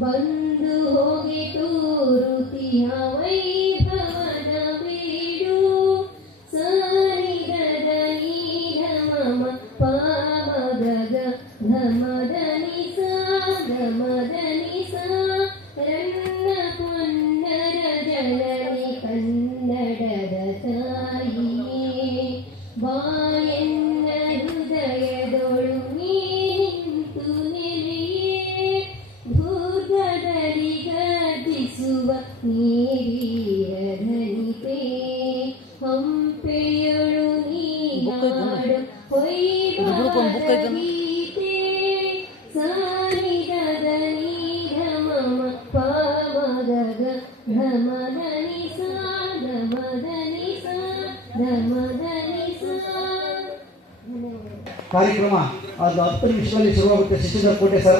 ಬಂದು ಹೋಗಿತು ಋತಿಯ ವೈಭವದ ಬೀಡು ಸರಿಗದ ನೀರ ಮಮ ಪಾಮಗಗ ಧಮದನಿ ಸ ರನ್ನ ಪೊನ್ನರ ಜನನಿ ಕನ್ನಡದ ತಾಯಿಯೇ ಬಾಯನ್ನ ಹೃದಯದೊಳು ನಿಂತು ನೆಲೆಯೇ ಭೂಗದಲ್ಲಿ ಗರ್ಜಿಸುವ ನೀರಿರಧನಿತೆ ಹಂಪೆಯೊಳು ನೀನಾಡು ಹೊಯ್ಬಾರ ಗೀತೆ ಸಾನಿಗದ ನೀರ ಮಮ ಪಾಮಗಗ ಧಮದನಿ ಸ ಕಾರ್ಯಕ್ರಮ ಅದು 10 ನಿಮಿಷದಲ್ಲಿ ಶುರುವಾಗುತ್ತೆ. ಶಶಿಧರ್ ಕೋಟೆ ಸರ್